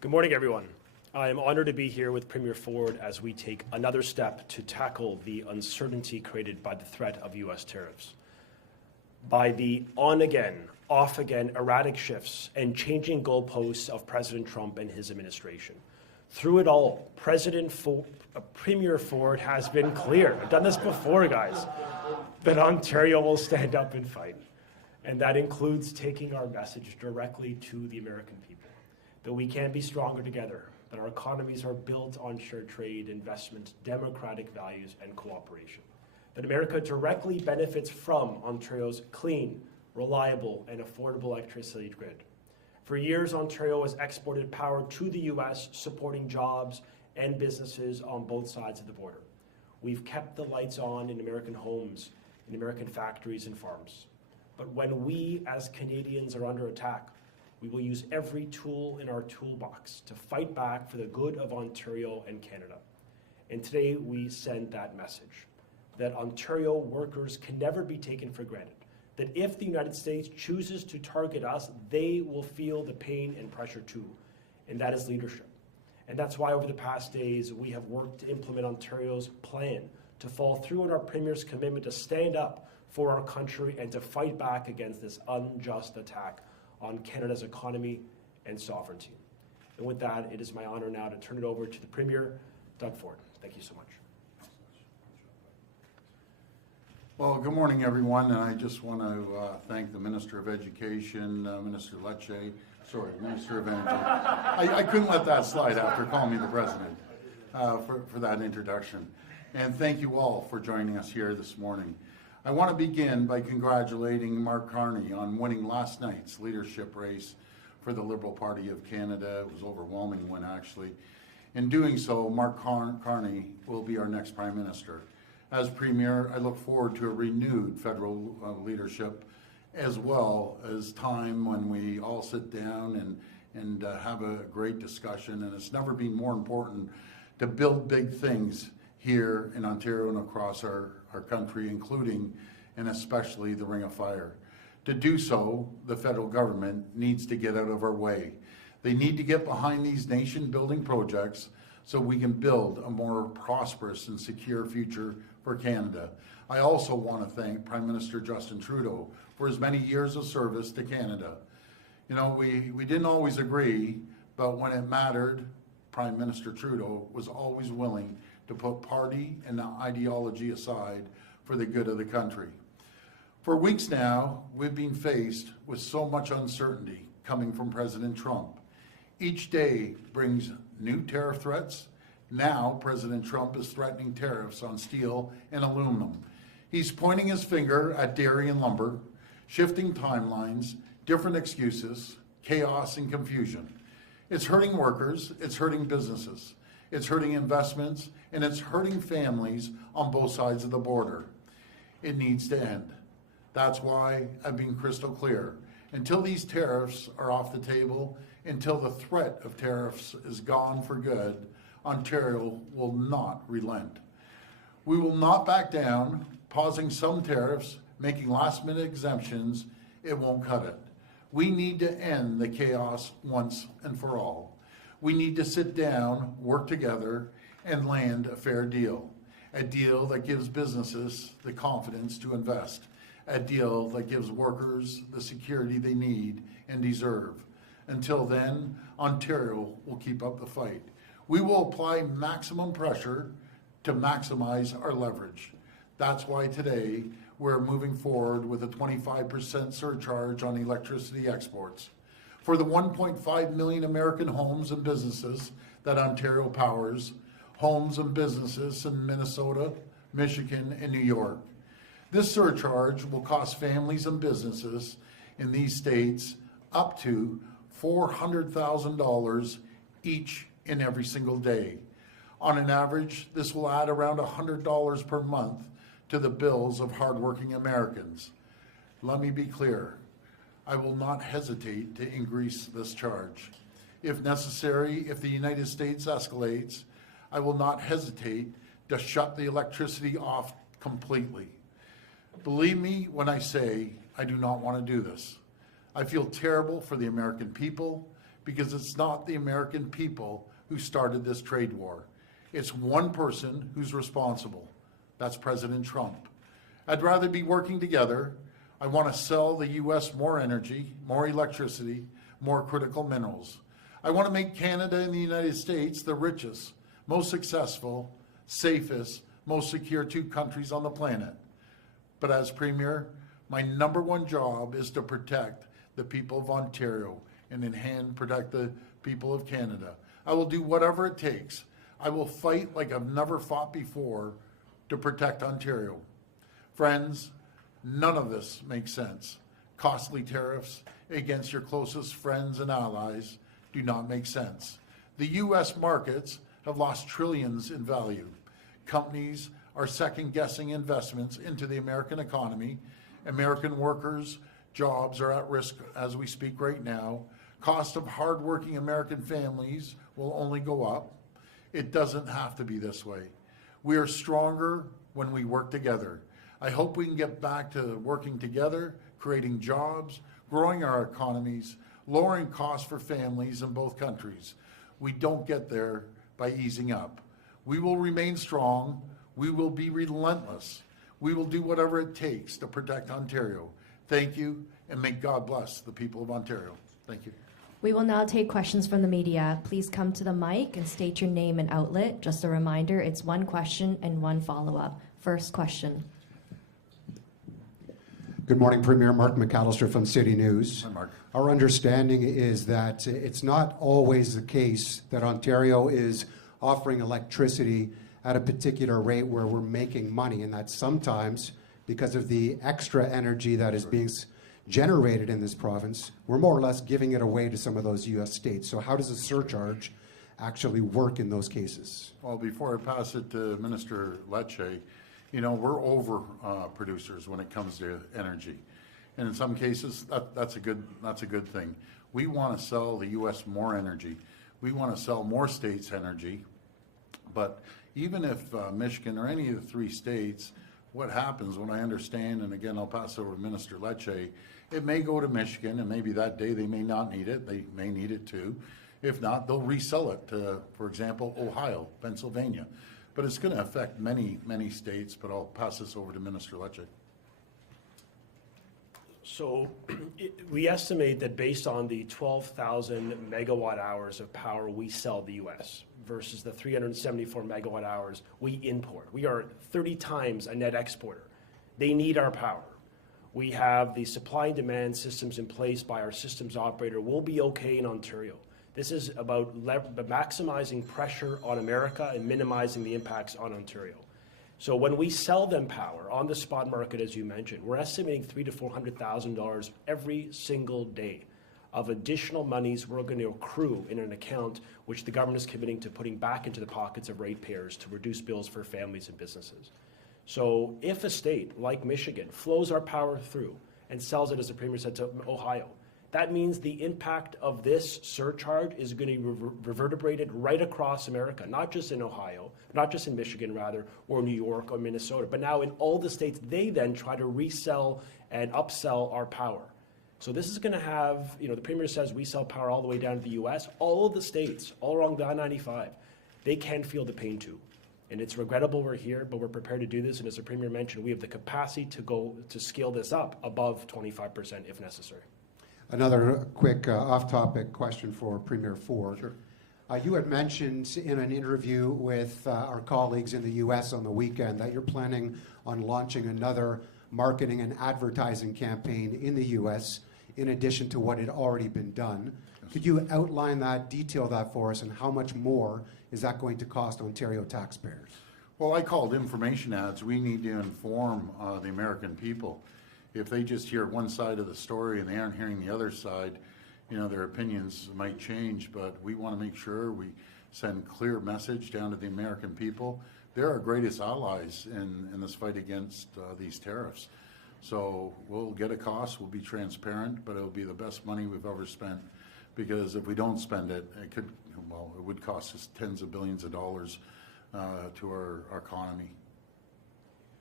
Good morning, everyone. I am honored to be here with Premier Ford as we take another step to tackle the uncertainty created by the threat of U.S. tariffs. By the on-again, off-again erratic shifts and changing goalposts of President Trump and his administration. Through it all, Premier Ford has been clear, I've done this before, guys, that Ontario will stand up and fight. And that includes taking our message directly to the American people, that we can be stronger together, that our economies are built on shared trade, investment, democratic values, and cooperation, that America directly benefits from Ontario's clean, reliable, and affordable electricity grid. For years, Ontario has exported power to the U.S., supporting jobs and businesses on both sides of the border. We've kept the lights on in American homes, in American factories and farms. But when we as Canadians are under attack, we will use every tool in our toolbox to fight back for the good of Ontario and Canada. And today we send that message, that Ontario workers can never be taken for granted, that if the United States chooses to target us, they will feel the pain and pressure too, and that is leadership. And that's why over the past days, we have worked to implement Ontario's plan to follow through on our Premier's commitment to stand up for our country and to fight back against this unjust attack on Canada's economy and sovereignty. And with that, it is my honor now to turn it over to the Premier, Doug Ford. Thank you so much. Well, good morning, everyone. And I just want to thank the Minister of Education, Minister of Energy. I couldn't let that slide after calling me the President for that introduction. And thank you all for joining us here this morning. I want to begin by congratulating Mark Carney on winning last night's leadership race for the Liberal Party of Canada. It was an overwhelming win, actually. In doing so, Mark Carney will be our next Prime Minister. As Premier, I look forward to a renewed federal leadership, as well as time when we all sit down and have a great discussion. And it's never been more important to build big things here in Ontario and across our country, including and especially the Ring of Fire. To do so, the federal government needs to get out of our way. They need to get behind these nation-building projects so we can build a more prosperous and secure future for Canada. I also want to thank Prime Minister Justin Trudeau for his many years of service to Canada. You know, we didn't always agree, but when it mattered, Prime Minister Trudeau was always willing to put party and ideology aside for the good of the country. For weeks now, we've been faced with so much uncertainty coming from President Trump. Each day brings new tariff threats. Now, President Trump is threatening tariffs on steel and aluminum. He's pointing his finger at dairy and lumber, shifting timelines, different excuses, chaos and confusion. It's hurting workers, it's hurting businesses, it's hurting investments, and it's hurting families on both sides of the border. It needs to end. That's why I've been crystal clear. Until these tariffs are off the table, until the threat of tariffs is gone for good, Ontario will not relent. We will not back down. Pausing some tariffs, making last-minute exemptions, it won't cut it. We need to end the chaos once and for all. We need to sit down, work together, and land a fair deal. A deal that gives businesses the confidence to invest. A deal that gives workers the security they need and deserve. Until then, Ontario will keep up the fight. We will apply maximum pressure to maximize our leverage. That's why today we're moving forward with a 25% surcharge on electricity exports. For the 1.5 million American homes and businesses that Ontario powers, homes and businesses in Minnesota, Michigan, and New York. This surcharge will cost families and businesses in these states up to $400,000 each and every single day. On an average, this will add around $100 per month to the bills of hardworking Americans. Let me be clear. I will not hesitate to increase this charge. If necessary, if the United States escalates, I will not hesitate to shut the electricity off completely. Believe me when I say I do not want to do this. I feel terrible for the American people, because it's not the American people who started this trade war. It's one person who's responsible. That's President Trump. I'd rather be working together. I want to sell the U.S. more energy, more electricity, more critical minerals. I want to make Canada and the United States the richest, most successful, safest, most secure two countries on the planet. But as Premier, my number one job is to protect the people of Ontario and in hand protect the people of Canada. I will do whatever it takes. I will fight like I've never fought before to protect Ontario. Friends, none of this makes sense. Costly tariffs against your closest friends and allies do not make sense. The U.S. markets have lost trillions in value. Companies are second-guessing investments into the American economy. American workers' jobs are at risk as we speak right now. Cost of hardworking American families will only go up. It doesn't have to be this way. We are stronger when we work together. I hope we can get back to working together, creating jobs, growing our economies, lowering costs for families in both countries. We don't get there by easing up. We will remain strong. We will be relentless. We will do whatever it takes to protect Ontario. Thank you, and may God bless the people of Ontario. Thank you. We will now take questions from the media. Please come to the mic and state your name and outlet. Just a reminder, it's one question and one follow-up. First question. Good morning, Premier. Mark McAllister from City News. Hi, Mark. Our understanding is that it's not always the case that Ontario is offering electricity at a particular rate where we're making money, and that sometimes, because of the extra energy that is being generated in this province, we're more or less giving it away to some of those U.S. states. So how does a surcharge actually work in those cases? Well, before I pass it to Minister Lecce, we're over producers when it comes to energy. And in some cases, that's a good thing. We want to sell the U.S. more energy. We want to sell more states energy. But even if Michigan or any of the three states, what happens when I understand, and again, I'll pass over to Minister Lecce, it may go to Michigan, and maybe that day they may not need it. They may need it too. If not, they'll resell it to, for example, Ohio, Pennsylvania. But it's going to affect many, many states, but I'll pass this over to Minister Lecce. So we estimate that based on the 12,000 megawatt hours of power we sell the U.S. versus the 374 megawatt hours we import, we are 30 times a net exporter. They need our power. We have the supply and demand systems in place by our systems operator. We'll be okay in Ontario. This is about maximizing pressure on America and minimizing the impacts on Ontario. So when we sell them power on the spot market, as you mentioned, we're estimating $300,000 to $400,000 every single day of additional monies we're going to accrue in an account which the government is committing to putting back into the pockets of ratepayers to reduce bills for families and businesses. So if a state like Michigan flows our power through and sells it, as the Premier said, to Ohio, that means the impact of this surcharge is going to be reverberated right across America, not just in Ohio, not just in Michigan, rather, or New York or Minnesota, but now in all the states. They then try to resell and upsell our power. So this is going to have, the Premier says we sell power all the way down to the U.S. All of the states, all along the I-95, they can feel the pain too. And it's regrettable we're here, but we're prepared to do this. And as the Premier mentioned, we have the capacity to scale this up above 25% if necessary. Another quick off-topic question for Premier Ford. Sure. You had mentioned in an interview with our colleagues in the U.S. on the weekend that you're planning on launching another marketing and advertising campaign in the U.S. in addition to what had already been done. Yes. Could you outline that, detail that for us, and how much more is that going to cost Ontario taxpayers? Well, I called information ads. We need to inform the American people. If they just hear one side of the story and they aren't hearing the other side, their opinions might change, but we want to make sure we send clear message down to the American people. They're our greatest allies in this fight against these tariffs. So we'll get a cost, we'll be transparent, but it'll be the best money we've ever spent, because if we don't spend it, it would cost us tens of billions of dollars to our economy.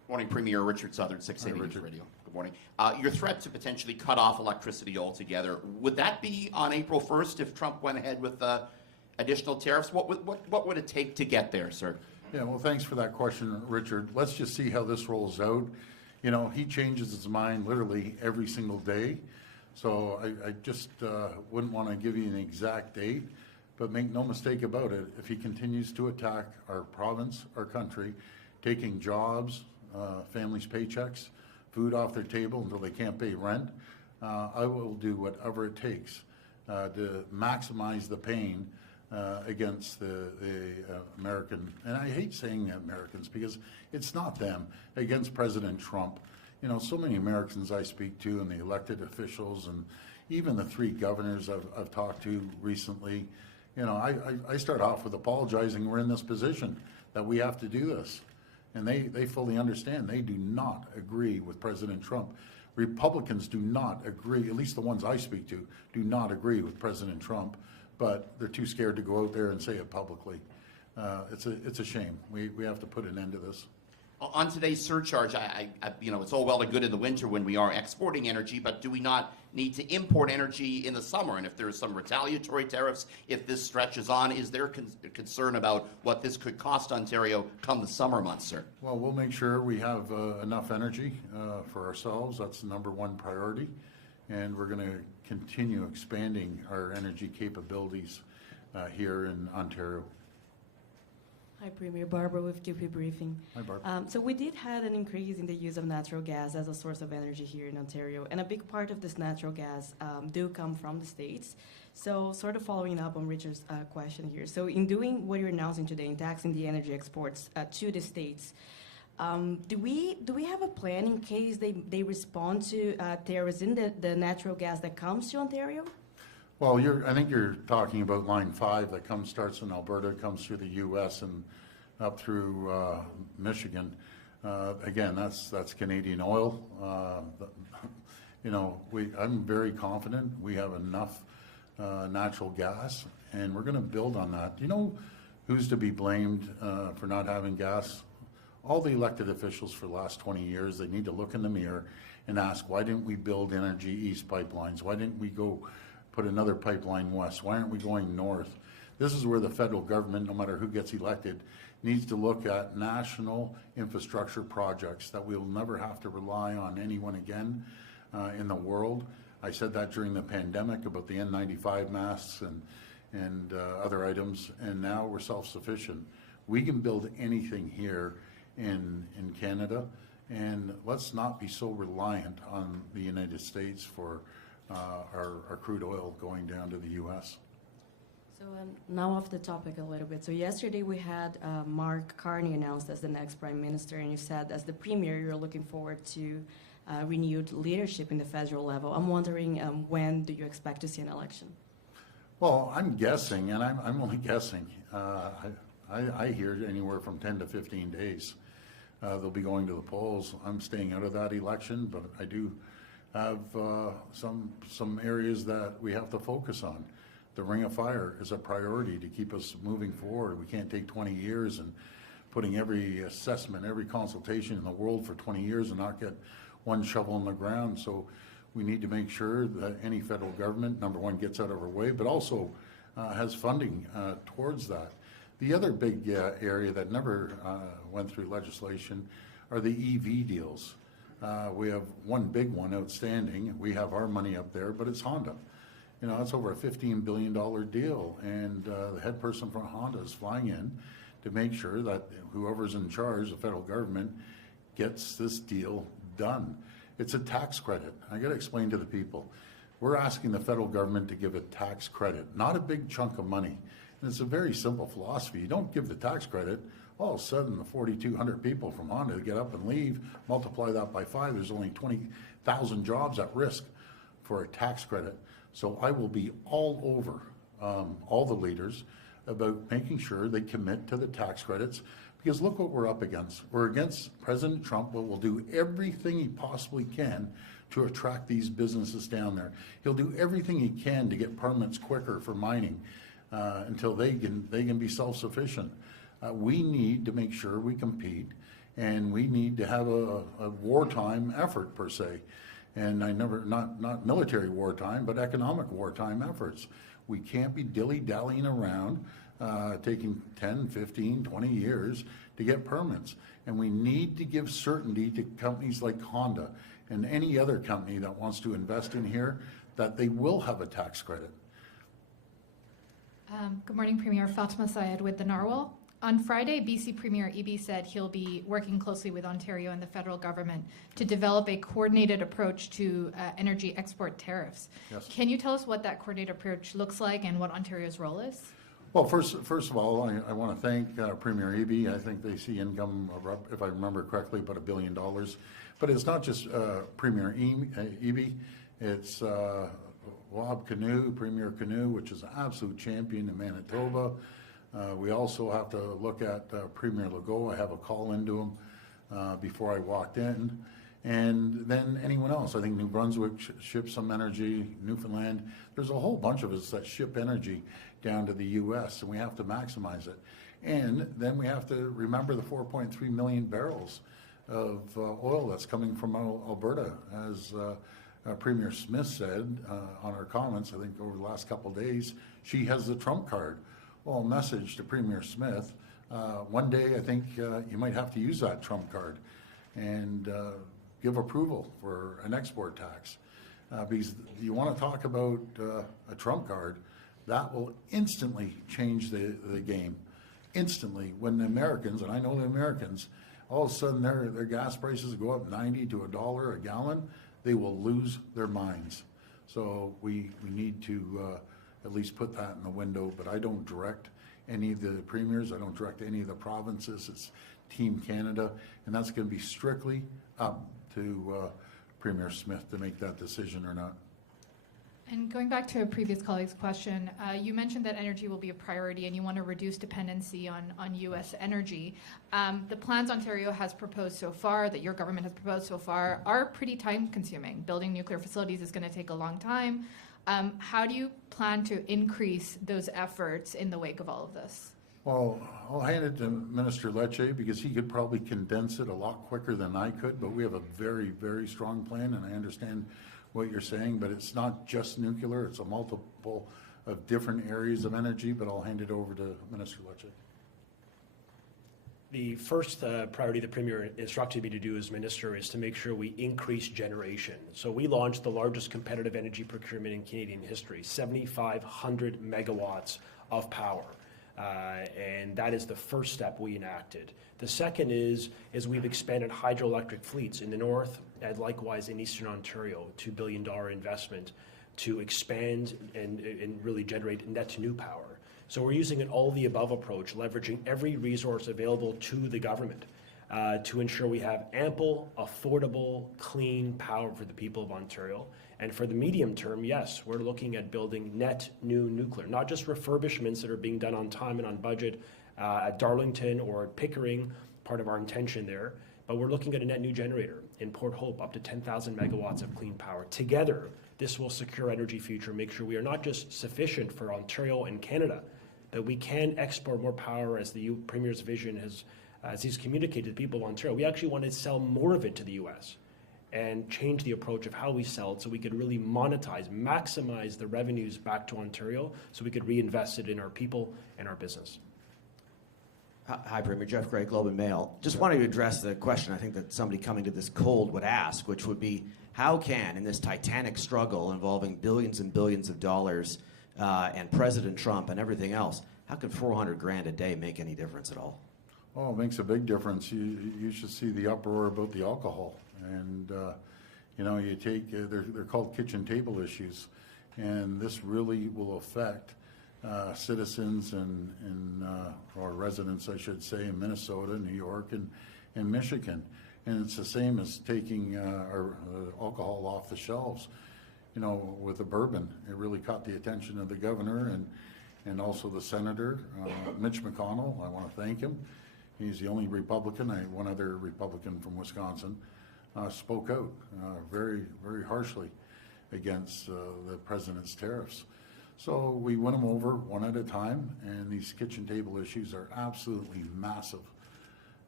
Morning, Premier. Richard Southern, 680 News Richard. Radio. Good morning. Your threat to potentially cut off electricity altogether, would that be on April 1st if Trump went ahead with additional tariffs? What would it take to get there, sir? Yeah, well, thanks for that question, Richard. Let's just see how this rolls out. You know, he changes his mind literally every single day. So I just wouldn't want to give you an exact date, but make no mistake about it. If he continues to attack our province, our country, taking jobs, families' paychecks, food off their table until they can't pay rent, I will do whatever it takes to maximize the pain against the American, and I hate saying Americans because it's not them, against President Trump. You know, so many Americans I speak to and the elected officials and even the 3 governors I've talked to recently, you know, I start off with apologizing we're in this position, that we have to do this. And they fully understand. They do not agree with President Trump. Republicans do not agree, at least the ones I speak to, do not agree with President Trump, but they're too scared to go out there and say it publicly. It's a shame. We have to put an end to this. On today's surcharge, you know, it's all well and good in the winter when we are exporting energy, but do we not need to import energy in the summer? And if there are some retaliatory tariffs, if this stretches on, is there concern about what this could cost Ontario come the summer months, sir? Well, we'll make sure we have enough energy for ourselves. That's the #1 priority. And we're going to continue expanding our energy capabilities here in Ontario. Hi, Premier. Barbara with QP Briefing. Hi, Barb. So we did have an increase in the use of natural gas as a source of energy here in Ontario, and a big part of this natural gas do come from the States. So sort of following up on Richard's question here. So in doing what you're announcing today, in taxing the energy exports to the States, do we have a plan in case they respond to tariffs in the natural gas that comes to Ontario? Well, I think you're talking about Line 5 that starts in Alberta, comes through the U.S. and up through Michigan. Again, that's Canadian oil. You know, I'm very confident we have enough natural gas, and we're going to build on that. Do you know who's to be blamed for not having gas? All the elected officials for the last 20 years. They need to look in the mirror and ask, why didn't we build Energy East pipelines? Why didn't we go put another pipeline west? Why aren't we going north? This is where the federal government, no matter who gets elected, needs to look at national infrastructure projects that we'll never have to rely on anyone again in the world. I said that during the pandemic about the N95 masks and other items, and now we're self-sufficient. We can build anything here in Canada, and let's not be so reliant on the United States for our crude oil going down to the U.S. So now off the topic a little bit. So yesterday we had Mark Carney announced as the next Prime Minister, and you said as the Premier you're looking forward to renewed leadership in the federal level. I'm wondering when do you expect to see an election? Well, I'm guessing, and I'm only guessing. I hear anywhere from 10 to 15 days. They'll be going to the polls. I'm staying out of that election, but I do have some areas that we have to focus on. The Ring of Fire is a priority to keep us moving forward. We can't take 20 years and putting every assessment, every consultation in the world for 20 years and not get one shovel in the ground. So we need to make sure that any federal government, #1, gets out of our way, but also has funding towards that. The other big area that never went through legislation are the EV deals. We have one big one outstanding. We have our money up there, but it's Honda. You know, it's over a $15 billion deal, and the head person from Honda is flying in to make sure that whoever's in charge, the federal government, gets this deal done. It's a tax credit. I got to explain to the people. We're asking the federal government to give a tax credit, not a big chunk of money. And it's a very simple philosophy. You don't give the tax credit, all of a sudden the 4,200 people from Honda get up and leave, multiply that by 5, there's only 20,000 jobs at risk for a tax credit. So I will be all over all the leaders about making sure they commit to the tax credits, because look what we're up against. We're against President Trump, but will do everything he possibly can to attract these businesses down there. He'll do everything he can to get permits quicker for mining until they can be self-sufficient. We need to make sure we compete And we need to have a wartime effort per se. And not military wartime, but economic wartime efforts. We can't be dilly-dallying around, taking 10, 15, 20 years to get permits. And we need to give certainty to companies like Honda and any other company that wants to invest in here that they will have a tax credit. Good morning, Premier. Fatima Syed with the Narwhal. On Friday, BC Premier Eby said he'll be working closely with Ontario and the federal government to develop a coordinated approach to energy export tariffs. Yes. Can you tell us what that coordinated approach looks like and what Ontario's role is? Well, first of all, I want to thank Premier Eby. I think they see income, if I remember correctly, about $1 billion. But it's not just Premier Eby. It's Rob Canoe, Premier Canoe, which is an absolute champion in Manitoba. We also have to look at Premier Legault. I have a call into him before I walked in. And then anyone else. I think New Brunswick ships some energy, Newfoundland. There's a whole bunch of us that ship energy down to the U.S., and we have to maximize it. And then we have to remember the 4.3 million barrels of oil that's coming from Alberta. As Premier Smith said on her comments, I think over the last couple of days, she has the trump card. Well, message to Premier Smith, one day I think you might have to use that trump card and give approval for an export tax. Because you want to talk about a trump card, that will instantly change the game. Instantly, when the Americans, and I know the Americans, all of a sudden their gas prices go up 90 to $1 a gallon, they will lose their minds. So we need to at least put that in the window, but I don't direct any of the premiers, I don't direct any of the provinces, it's Team Canada, and that's going to be strictly up to Premier Smith to make that decision or not. And going back to a previous colleague's question, you mentioned that energy will be a priority and you want to reduce dependency on U.S. energy. The plans Ontario has proposed so far, that your government has proposed so far, are pretty time-consuming. Building nuclear facilities is going to take a long time. How do you plan to increase those efforts in the wake of all of this? Well, I'll hand it to Minister Lecce because he could probably condense it a lot quicker than I could, but we have a very, very strong plan, and I understand what you're saying, but it's not just nuclear, it's a multiple of different areas of energy, but I'll hand it over to Minister Lecce. The first priority the Premier instructed me to do as Minister is to make sure we increase generation. So we launched the largest competitive energy procurement in Canadian history, 7,500 megawatts of power. And that is the first step we enacted. The second is we've expanded hydroelectric fleets in the north and likewise in eastern Ontario, $2 billion investment to expand and really generate net new power. So we're using an all-the-above approach, leveraging every resource available to the government to ensure we have ample, affordable, clean power for the people of Ontario. And for the medium term, yes, we're looking at building net new nuclear, not just refurbishments that are being done on time and on budget at Darlington or at Pickering, part of our intention there, but we're looking at a net new generator in Port Hope, up to 10,000 megawatts of clean power. Together, this will secure energy future, make sure we are not just sufficient for Ontario and Canada, that we can export more power as the Premier's vision has, as he's communicated to people of Ontario. We actually want to sell more of it to the U.S. and change the approach of how we sell it so we could really monetize, maximize the revenues back to Ontario so we could reinvest it in our people and our business. Hi, Premier. Jeff Gray, Globe and Mail. Just wanted to address the question I think that somebody coming to this cold would ask, which would be, how can, in this titanic struggle involving billions and billions of dollars and President Trump and everything else, how could $400,000 a day make any difference at all? Oh, it makes a big difference. You should see the uproar about the alcohol. And, you know, you take, they're called kitchen table issues. And this really will affect citizens or residents, I should say, in Minnesota, New York, and Michigan. And it's the same as taking our alcohol off the shelves. You know, with the bourbon, it really caught the attention of the governor and also the senator, Mitch McConnell. I want to thank him. He's the only Republican, one other Republican from Wisconsin, spoke out very, very harshly against the president's tariffs. So we went them over one at a time, and these kitchen table issues are absolutely massive.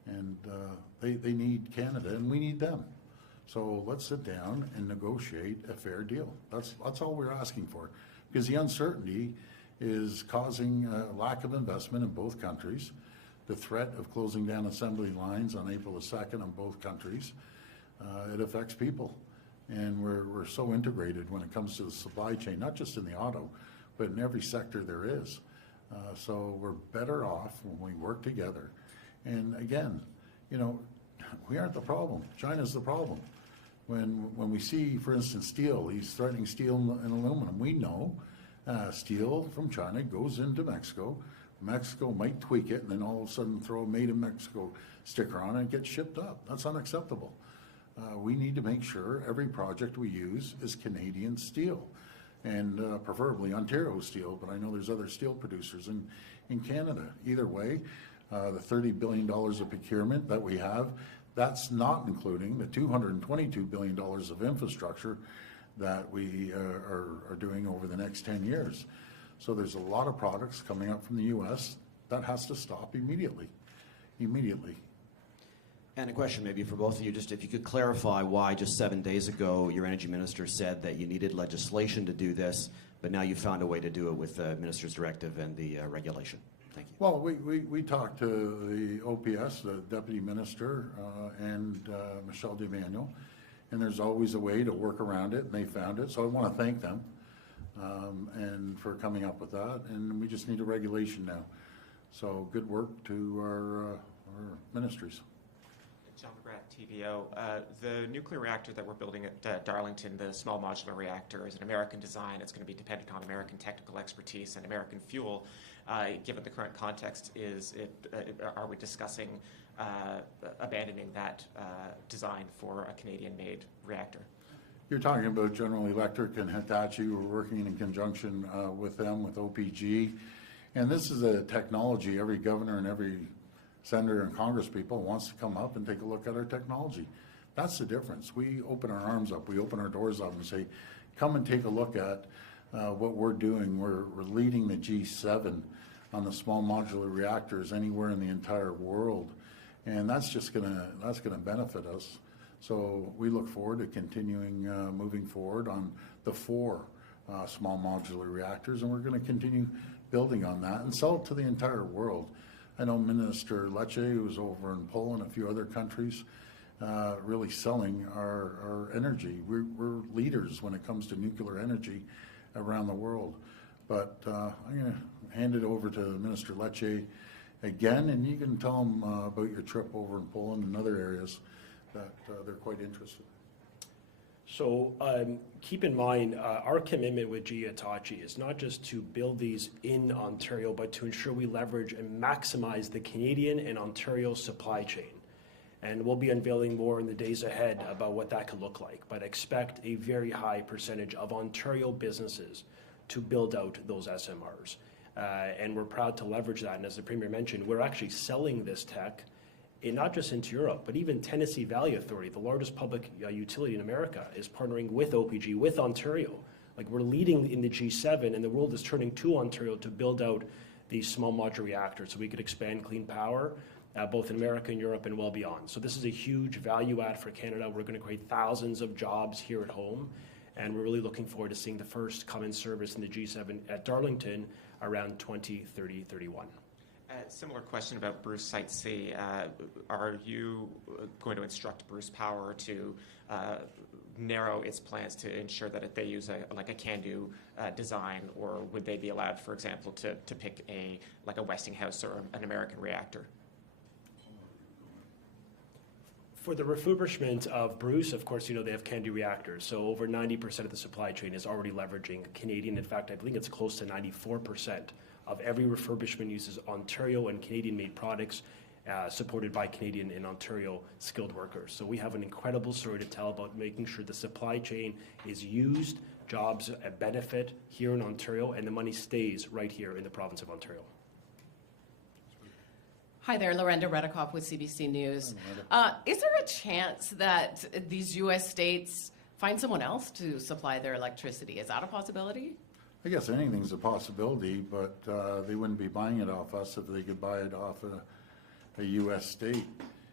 And they need Canada, and we need them. So let's sit down and negotiate a fair deal. That's all we're asking for, because the uncertainty is causing a lack of investment in both countries. The threat of closing down assembly lines on April the 2nd on both countries, it affects people. And we're so integrated when it comes to the supply chain, not just in the auto, but in every sector there is. So we're better off when we work together. And again, you know, we aren't the problem. China's the problem. When we see, for instance, steel, he's threatening steel and aluminum. We know steel from China goes into Mexico. Mexico might tweak it and then all of a sudden throw a Made in Mexico sticker on it and get shipped up. That's unacceptable. We need to make sure every project we use is Canadian steel, and preferably Ontario steel, but I know there's other steel producers in Canada. Either way, the $30 billion of procurement that we have, that's not including the $222 billion of infrastructure that we are doing over the next 10 years. So there's a lot of products coming up from the U.S. that has to stop immediately. And a question maybe for both of you, just if you could clarify why just 7 days ago your energy minister said that you needed legislation to do this, but now you found a way to do it with the minister's directive and the regulation. Thank you. Well, we talked to the OPS, the deputy minister, and Michelle DeManuel, and there's always a way to work around it, and they found it. So I want to thank them and for coming up with that, and we just need a regulation now. So good work to our ministries. John McGrath, TVO. The nuclear reactor that we're building at Darlington, the small modular reactor, is an American design. It's going to be dependent on American technical expertise and American fuel. Given the current context, are we discussing abandoning that design for a Canadian-made reactor? You're talking about General Electric and Hitachi. We're working in conjunction with them, with OPG. And this is a technology every governor and every senator and congresspeople wants to come up and take a look at our technology. That's the difference. We open our arms up, we open our doors up and say, come and take a look at what we're doing. We're leading the G7 on the small modular reactors anywhere in the entire world. And that's just gonna benefit us. So we look forward to continuing moving forward on the 4 small modular reactors, and we're gonna continue building on that and sell it to the entire world. I know Minister Lecce, who's over in Poland, a few other countries, really selling our energy. We're leaders when it comes to nuclear energy around the world. But I'm going to hand it over to Minister Lecce again, and you can tell them about your trip over in Poland and other areas that they're quite interested. So keep in mind, our commitment with GE Hitachi is not just to build these in Ontario, but to ensure we leverage and maximize the Canadian and Ontario supply chain. And we'll be unveiling more in the days ahead about what that could look like. But expect a very high percentage of Ontario businesses to build out those SMRs. And we're proud to leverage that. And as the Premier mentioned, we're actually selling this tech not just into Europe, but even Tennessee Valley Authority, the largest public utility in America, is partnering with OPG, with Ontario. Like, we're leading in the G7, and the world is turning to Ontario to build out these small modular reactors so we could expand clean power, both in America and Europe and well beyond. So this is a huge value add for Canada. We're going to create thousands of jobs here at home, and we're really looking forward to seeing the first come in service in the G7 at Darlington around 2030-31. Similar question about Bruce Site C. Are you going to instruct Bruce Power to narrow its plans to ensure that they use a can-do design, or would they be allowed, for example, to pick a Westinghouse or an American reactor? For the refurbishment of Bruce, of course, they have can-do reactors. So over 90% of the supply chain is already leveraging Canadian. In fact, I believe it's close to 94% of every refurbishment uses Ontario and Canadian-made products supported by Canadian and Ontario skilled workers. So we have an incredible story to tell about making sure the supply chain is used, jobs benefit here in Ontario, and the money stays right here in the province of Ontario. Hi there, Lorenda Redikoff with CBC News. Is there a chance that these U.S. states find someone else to supply their electricity? Is that a possibility? I guess anything's a possibility, but they wouldn't be buying it off us if they could buy it off a U.S. state.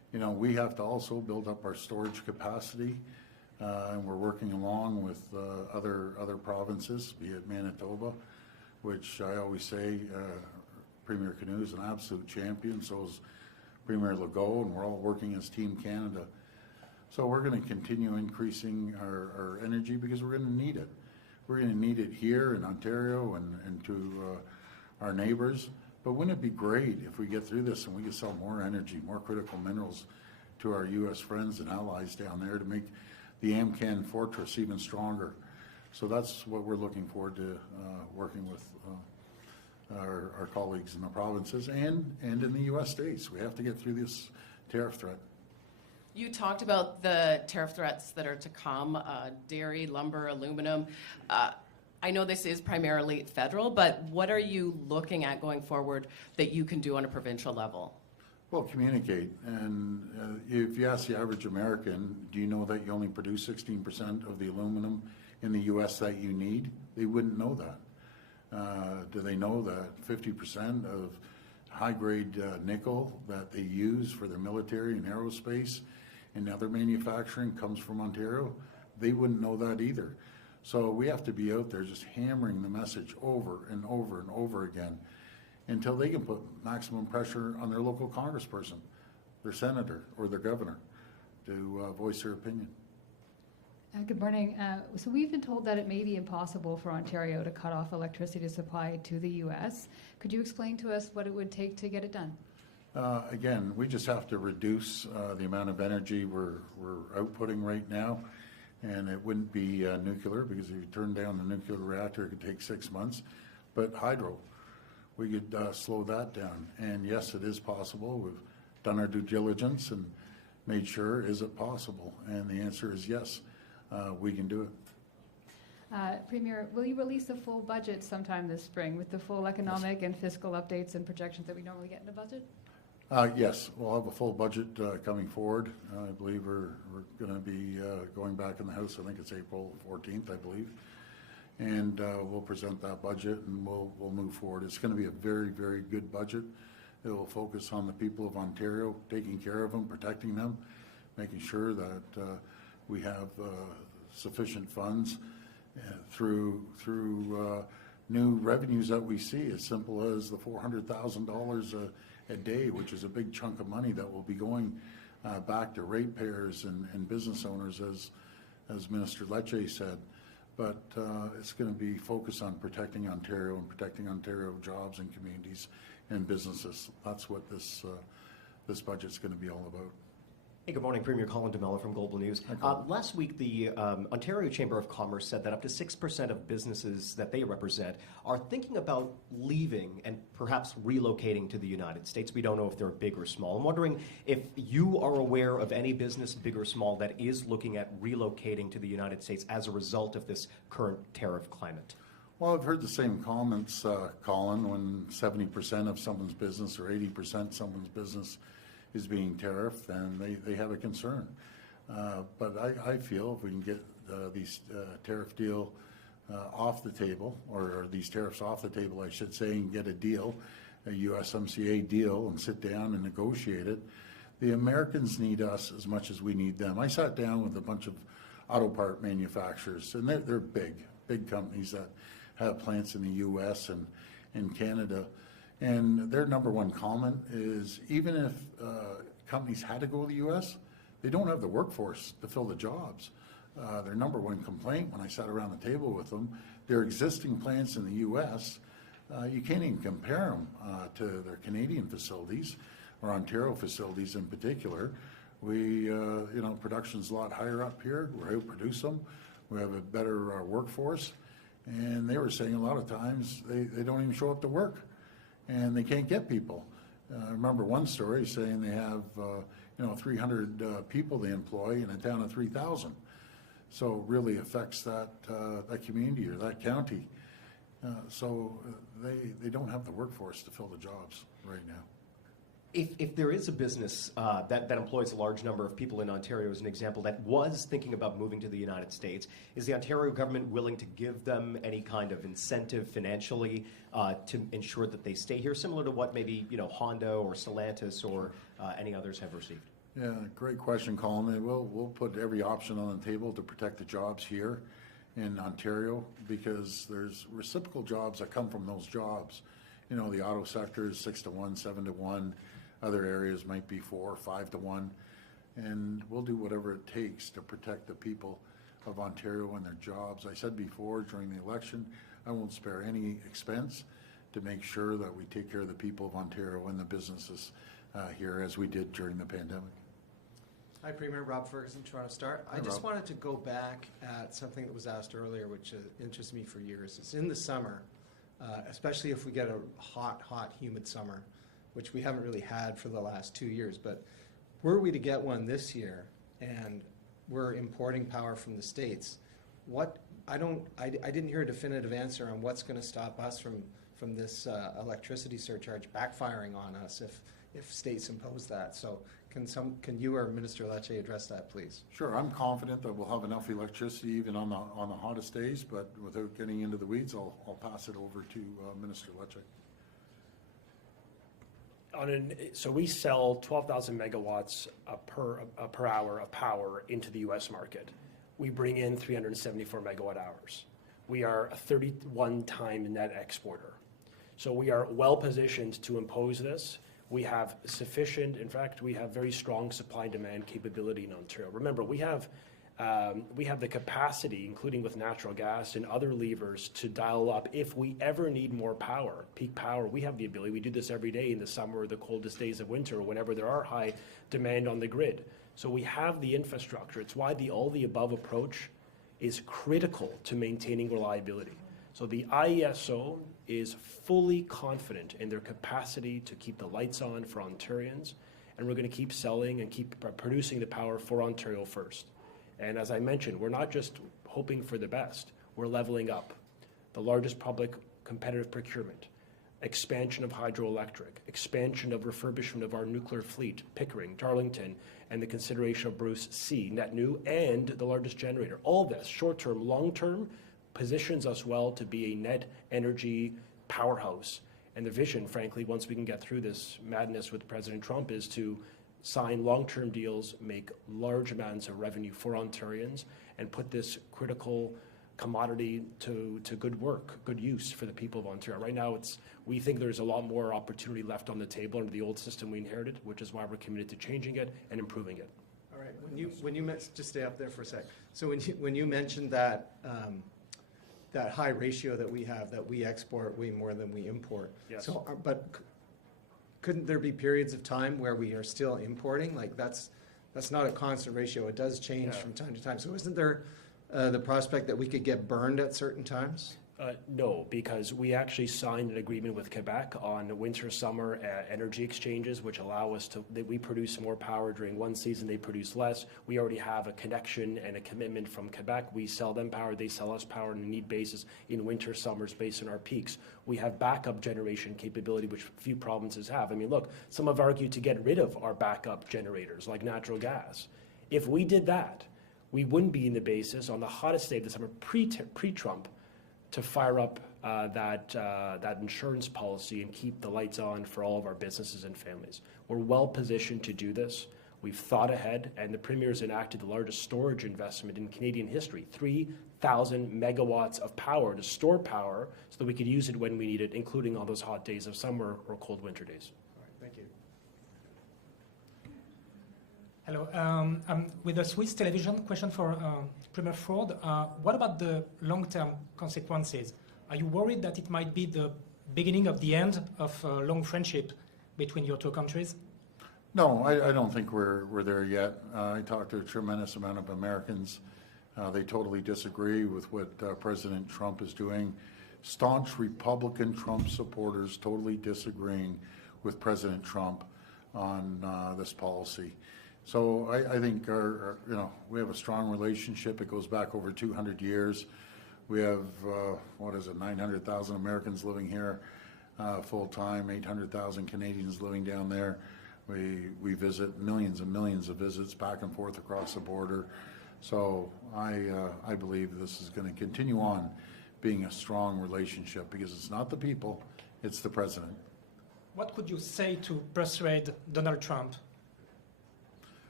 we have to also build up our storage capacity, and we're working along with other provinces, be it Manitoba, which I always say Premier Canoe is an absolute champion, so is Premier Legault, and we're all working as Team Canada. So we're going to continue increasing our energy because we're going to need it. We're going to need it here in Ontario and to our neighbors. But wouldn't it be great if we get through this and we can sell more energy, more critical minerals to our U.S. friends and allies down there to make the AMCAN fortress even stronger? So that's what we're looking forward to working with our colleagues in the provinces and in the U.S. states. We have to get through this tariff threat. You talked about the tariff threats that are to come, dairy, lumber, aluminum. I know this is primarily federal, but what are you looking at going forward that you can do on a provincial level? Well, communicate. And if you ask the average American, do you know that you only produce 16% of the aluminum in the U.S. that you need? They wouldn't know that. Do they know that 50% of high-grade nickel that they use for their military and aerospace and other manufacturing comes from Ontario? They wouldn't know that either. So we have to be out there just hammering the message over and over and over again until they can put maximum pressure on their local congressperson, their senator, or their governor to voice their opinion. Good morning. So we've been told that it may be impossible for Ontario to cut off electricity supply to the U.S. Could you explain to us what it would take to get it done? Again, we just have to reduce the amount of energy we're outputting right now, and it wouldn't be nuclear, because if you turn down the nuclear reactor, it could take 6 months. But hydro, we could slow that down. And yes, it is possible. We've done our due diligence and made sure, is it possible? And the answer is yes, we can do it. Premier, will you release a full budget sometime this spring with the full economic and fiscal updates and projections that we normally get in a budget? Yes, we'll have a full budget coming forward. I believe we're going to be going back in the House. I think it's April 14th, I believe. And we'll present that budget and we'll move forward. It's going to be a very, very good budget. It will focus on the people of Ontario, taking care of them, protecting them, making sure that we have sufficient funds through new revenues that we see, as simple as the $400,000 a day, which is a big chunk of money that will be going back to ratepayers and business owners, as Minister Lecce said. But it's going to be focused on protecting Ontario and protecting Ontario jobs and communities and businesses. That's what this budget's going to be all about. Hey, good morning, Premier Colin DeMello from Global News. Last week, the Ontario Chamber of Commerce said that up to 6% of businesses that they represent are thinking about leaving and perhaps relocating to the United States. We don't know if they're big or small. I'm wondering if you are aware of any business, big or small, that is looking at relocating to the United States as a result of this current tariff climate. Well, I've heard the same comments, Colin, when 70% of someone's business or 80% of someone's business is being tariffed, and they have a concern. But I feel if we can get these tariff deal off the table, or these tariffs off the table, I should say, and get a deal, a USMCA deal, and sit down and negotiate it, the Americans need us as much as we need them. I sat down with a bunch of auto part manufacturers, and they're big companies that have plants in the U.S. and in Canada. And their number one comment is, even if companies had to go to the U.S., they don't have the workforce to fill the jobs. Their number one complaint when I sat around the table with them, their existing plants in the U.S., you can't even compare them to their Canadian facilities or Ontario facilities in particular. Production's a lot higher up here. We're outproduce them. We have a better workforce. And they were saying a lot of times they don't even show up to work, and they can't get people. I remember one story saying they have 300 people they employ in a town of 3,000. So it really affects that community or that county. So they don't have the workforce to fill the jobs right now. If there is a business that employs a large number of people in Ontario, as an example, that was thinking about moving to the United States, is the Ontario government willing to give them any kind of incentive financially to ensure that they stay here, similar to what maybe Honda or Stellantis or any others have received? Yeah, great question, Colin. And we'll put every option on the table to protect the jobs here in Ontario, because there's reciprocal jobs that come from those jobs. You know, the auto sector is 6 to 1, 7 to 1. Other areas might be 4 or 5 to 1. And we'll do whatever it takes to protect the people of Ontario and their jobs. I said before, during the election, I won't spare any expense to make sure that we take care of the people of Ontario and the businesses here, as we did during the pandemic. Hi, Premier. Rob Ferguson, Toronto Star. Hi, I just Rob. wanted to go back at something that was asked earlier, which interests me for years. It's in the summer, especially if we get a hot, humid summer, which we haven't really had for the last 2 years. But were we to get one this year, and we're importing power from the States, I didn't hear a definitive answer on what's going to stop us from this electricity surcharge backfiring on us if states impose that. So can you or Minister Lecce address that, please? Sure, I'm confident that we'll have enough electricity even on the hottest days, but without getting into the weeds, I'll pass it over to Minister Lecce. So we sell 12,000 megawatts per hour of power into the U.S. market. We bring in 374 megawatt hours. We are a 31-time net exporter. So we are well positioned to impose this. We have sufficient, in fact, we have very strong supply and demand capability in Ontario. Remember, we have the capacity, including with natural gas and other levers, to dial up if we ever need more power, peak power. We have the ability. We do this every day in the summer or the coldest days of winter, or whenever there are high demand on the grid. So we have the infrastructure. It's why the all-the-above approach is critical to maintaining reliability. So the IESO is fully confident in their capacity to keep the lights on for Ontarians, and we're going to keep selling and keep producing the power for Ontario first. And as I mentioned, we're not just hoping for the best, we're leveling up. The largest public competitive procurement, expansion of hydroelectric, expansion of refurbishment of our nuclear fleet, Pickering, Darlington, and the consideration of Bruce C, net new, and the largest generator. All this, short-term, long-term, positions us well to be a net energy powerhouse. And the vision, frankly, once we can get through this madness with President Trump, is to sign long-term deals, make large amounts of revenue for Ontarians, and put this critical commodity to good work, good use for the people of Ontario. Right now, we think there's a lot more opportunity left on the table under the old system we inherited, which is why we're committed to changing it and improving it. All right. When you just stay up there for a sec. So when you mentioned that that high ratio that we have, that we export way more than we import. Yes. So, couldn't there be periods of time where we are still importing? Like that's not a constant ratio. It does change from time to time. So isn't there the prospect that we could get burned at certain times? No, because we actually signed an agreement with Quebec on winter-summer energy exchanges, which allow us that we produce more power during one season, they produce less. We already have a connection and a commitment from Quebec. We sell them power, they sell us power on a need basis in winter, summers based on our peaks. We have backup generation capability, which few provinces have. I mean, look, some have argued to get rid of our backup generators, like natural gas. If we did that, we wouldn't be in the basis on the hottest day of the summer, pre-Trump, to fire up that insurance policy and keep the lights on for all of our businesses and families. We're well positioned to do this. We've thought ahead, and the Premier's enacted the largest storage investment in Canadian history, 3,000 megawatts of power to store power so that we could use it when we need it, including on those hot days of summer or cold winter days. All right, thank you. Hello. With a Swiss television question for Premier Ford. What about the long-term consequences? Are you worried that it might be the beginning of the end of a long friendship between your two countries? No, I don't think we're there yet. I talked to a tremendous amount of Americans. They totally disagree with what President Trump is doing. Staunch Republican Trump supporters totally disagreeing with President Trump on this policy. So I think we have a strong relationship. It goes back over 200 years. We have 900,000 Americans living here full time, 800,000 Canadians living down there. We visit millions and millions of visits back and forth across the border. So I believe this is going to continue on being a strong relationship, because it's not the people, it's the president. What could you say to persuade Donald Trump?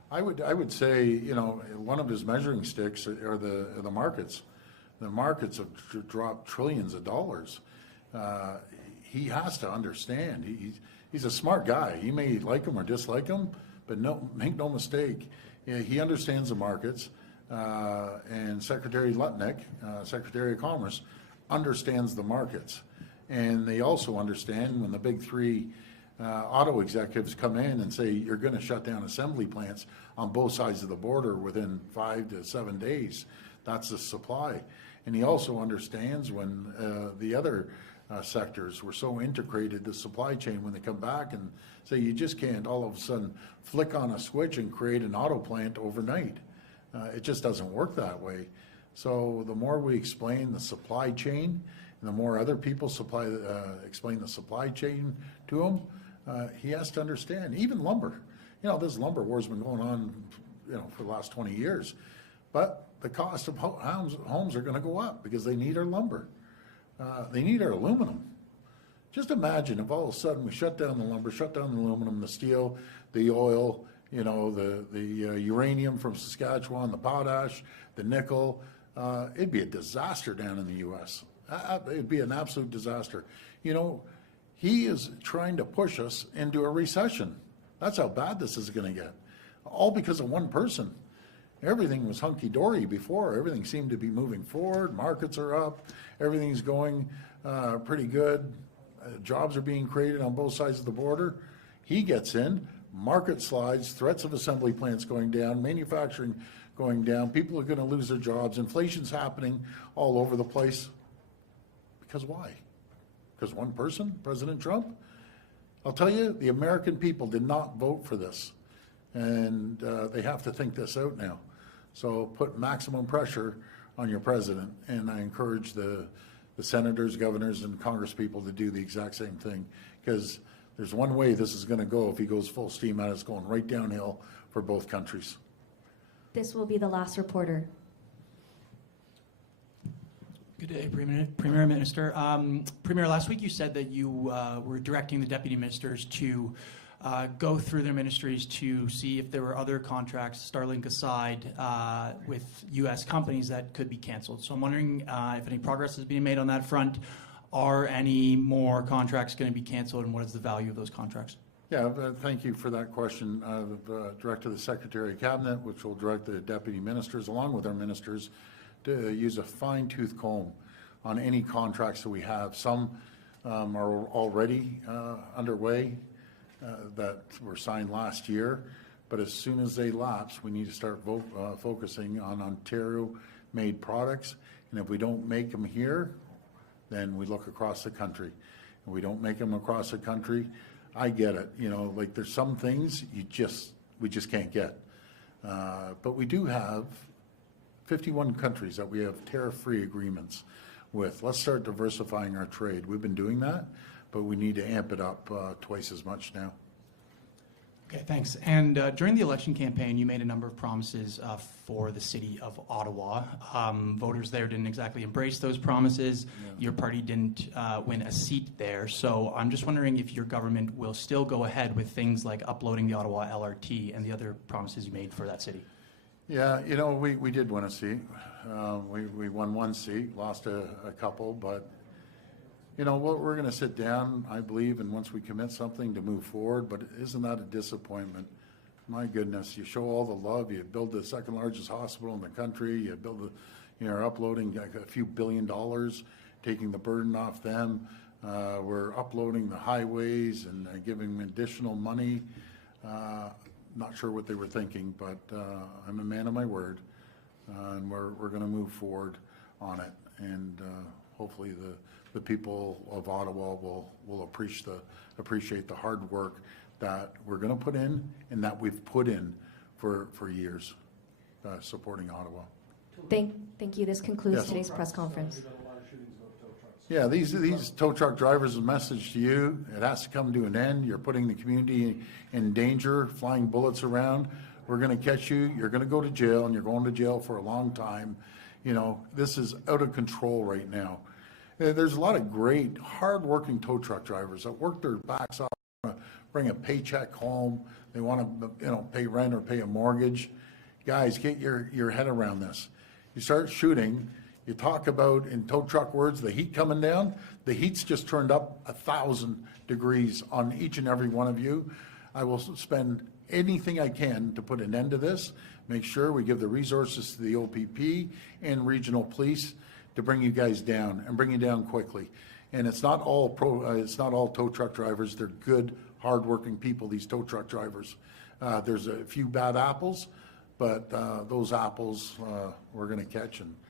I would say, you know, one of his measuring sticks are the markets. The markets have dropped trillions of dollars. He has to understand. He's a smart guy. He may like him or dislike him, but make no mistake, he understands the markets. And Secretary Lutnick, Secretary of Commerce, understands the markets. And they also understand when the big three auto executives come in and say you're going to shut down assembly plants on both sides of the border within 5 to 7 days. That's the supply. And he also understands when the other sectors were so integrated, the supply chain, when they come back and say you just can't all of a sudden flick on a switch and create an auto plant overnight. It just doesn't work that way. So the more we explain the supply chain, and the more other people explain the supply chain to him, he has to understand. Even lumber. You know, this lumber war's been going on, you know, for the last 20 years. But the cost of homes are going to go up because they need our lumber. They need our aluminum. Just imagine if all of a sudden we shut down the lumber, shut down the aluminum, the steel, the oil, you know, the uranium from Saskatchewan, the potash, the nickel. It'd be a disaster down in the U.S. It'd be an absolute disaster. You know, he is trying to push us into a recession. That's how bad this is going to get. All because of one person. Everything was hunky-dory before. Everything seemed to be moving forward. Markets are up. Everything's going pretty good. Jobs are being created on both sides of the border. He gets in. Market slides. Threats of assembly plants going down. Manufacturing going down. People are going to lose their jobs. Inflation's happening all over the place. Because why? Because one person, President Trump? I'll tell you, the American people did not vote for this. And they have to think this out now. So put maximum pressure on your president. And I encourage the senators, governors, and congresspeople to do the exact same thing. Because there's one way this is going to go. If he goes full steam out, it's going right downhill for both countries. This will be the last reporter. Good day, Premier Minister. Premier, last week you said that you were directing the deputy ministers to go through their ministries to see if there were other contracts, Starlink aside, with U.S. companies that could be canceled. So I'm wondering if any progress is being made on that front. Are any more contracts going to be canceled, and what is the value of those contracts? Yeah, thank you for that question. Direct to the Secretary of Cabinet, which will direct the deputy ministers, along with our ministers, to use a fine-tooth comb on any contracts that we have. Some are already underway that were signed last year, but as soon as they lapse, we need to start focusing on Ontario-made products. And if we don't make them here, then we look across the country. If we don't make them across the country, I get it. You know, like there's some things we just can't get. But we do have 51 countries that we have tariff-free agreements with. Let's start diversifying our trade. We've been doing that, but we need to amp it up twice as much now. Okay, thanks. And during the election campaign, you made a number of promises for the city of Ottawa. Voters there didn't exactly embrace those promises. Yeah. Your party didn't win a seat there. So I'm just wondering if your government will still go ahead with things like uploading the Ottawa LRT and the other promises you made for that city. Yeah, you know, we did win a seat. We won one seat, lost a couple, but you know what, we're going to sit down, I believe, and once we commit something to move forward, but isn't that a disappointment? My goodness, you show all the love, you build the second largest hospital in the country, you build you're uploading a few $1 billion, taking the burden off them. We're uploading the highways and giving them additional money. Not sure what they were thinking, but I'm a man of my word, and we're going to move forward on it, and hopefully the people of Ottawa will appreciate the hard work that we're going to put in and that we've put in for years supporting Ottawa. Thank you. This concludes Yes. today's press conference. Yeah, these tow truck drivers, a message to you, it has to come to an end. You're putting the community in danger, flying bullets around. We're going to catch you. You're going to go to jail, and you're going to jail for a long time. You know, this is out of control right now. There's a lot of great, hard-working tow truck drivers that work their backs off bring a paycheck home, they want to, pay rent or pay a mortgage. Guys, get your head around this. You start shooting, you talk about, in tow truck words, the heat coming down. The heat's just turned up 1,000 degrees on each and every one of you. I will spend anything I can to put an end to this, make sure we give the resources to the OPP and regional police to bring you guys down and bring you down quickly. And it's not all tow truck drivers. They're good, hardworking people, these tow truck drivers. There's a few bad apples, but those apples we're going to catch and